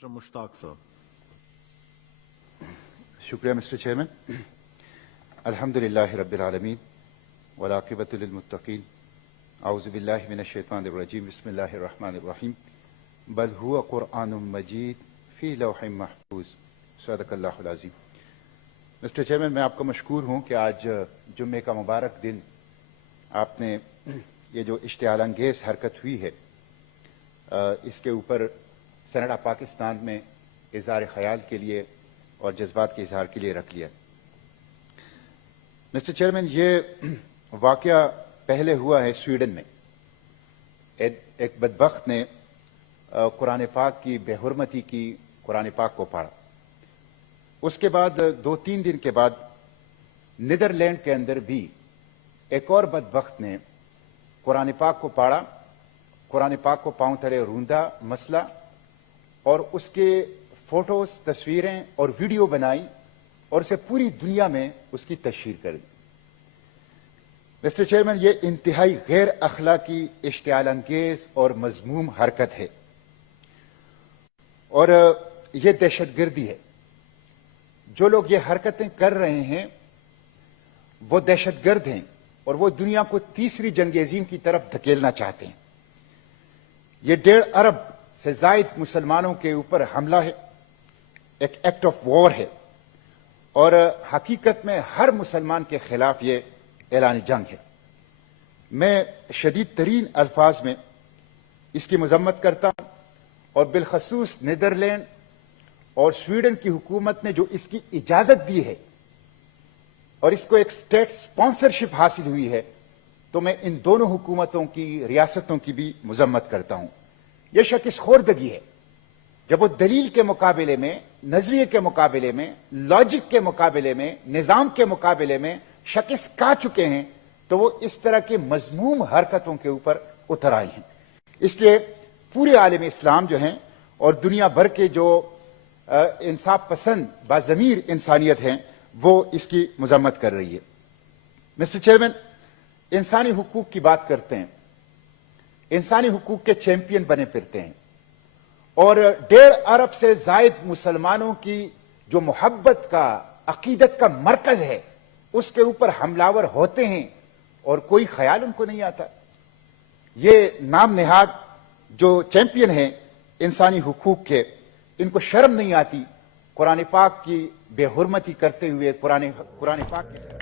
Dr. Mushtaq, sir. شکریہ mister chairman. الحمد للہ رب العالمین والعاقبۃ للمتقین. اعوذ باللہ من الشیطان الرجیم. بسم اللہ الرحمن الرحیم. بل هو قرآن مجید فی لوح محفوظ. صدق اللہ العظیم. مسٹر چیئرمین، میں آپ کا مشکور ہوں کہ آج جمعے کا مبارک دن آپ نے یہ جو اشتعال انگیز حرکت ہوئی ہے اس کے اوپر سینٹ آف پاکستان میں اظہار خیال کے لیے اور جذبات کے اظہار کے لیے رکھ لیا. مسٹر چیئرمین، یہ واقعہ پہلے ہوا ہے سویڈن میں. ایک بدبخت نے قرآن پاک کی بے حرمتی کی، قرآن پاک کو پاڑا. اس کے بعد 2-3 دن کے بعد نیدرلینڈ کے اندر بھی ایک اور بدبخت نے قرآن پاک کو پاڑا، قرآن پاک کو پاؤں تلے روندا مسئلہ، اور اس کے فوٹوز، تصویریں اور ویڈیو بنائی اور اسے پوری دنیا میں اس کی تشہیر کر دی. مسٹر چیئرمین، یہ انتہائی غیر اخلاقی، اشتعال انگیز اور مذموم حرکت ہے اور یہ دہشت گردی ہے. جو لوگ یہ حرکتیں کر رہے ہیں وہ دہشت گرد ہیں اور وہ دنیا کو تیسری جنگ عظیم کی طرف دھکیلنا چاہتے ہیں. یہ 1.5 ارب سے زائد مسلمانوں کے اوپر حملہ ہے، ایک ایکٹ آف وار ہے اور حقیقت میں ہر مسلمان کے خلاف یہ اعلان جنگ ہے. میں شدید ترین الفاظ میں اس کی مذمت کرتا ہوں اور بالخصوص نیدرلینڈ اور سویڈن کی حکومت نے جو اس کی اجازت دی ہے اور اس کو ایک اسٹیٹ اسپانسرشپ حاصل ہوئی ہے، تو میں ان دونوں حکومتوں کی، ریاستوں کی بھی مذمت کرتا ہوں. یہ شکست خوردگی ہے جب وہ دلیل کے مقابلے میں، نظریے کے مقابلے میں، لاجک کے مقابلے میں، نظام کے مقابلے میں شکست کھا چکے ہیں تو وہ اس طرح کے مذموم حرکتوں کے اوپر اتر آئے ہیں. اس لیے پورے عالم اسلام جو ہیں اور دنیا بھر کے جو انصاف پسند باضمیر انسانیت ہیں وہ اس کی مذمت کر رہی ہے. مسٹر چیئرمین، انسانی حقوق کی بات کرتے ہیں، انسانی حقوق کے چیمپئن بنے پھرتے ہیں اور 1.5 ارب سے زائد مسلمانوں کی جو محبت کا، عقیدت کا مرکز ہے اس کے اوپر حملاور ہوتے ہیں اور کوئی خیال ان کو نہیں آتا. یہ نام نہاد جو چیمپئن ہیں انسانی حقوق کے، ان کو شرم نہیں آتی قرآن پاک کی بے حرمتی کرتے ہوئے قرآن پاک کی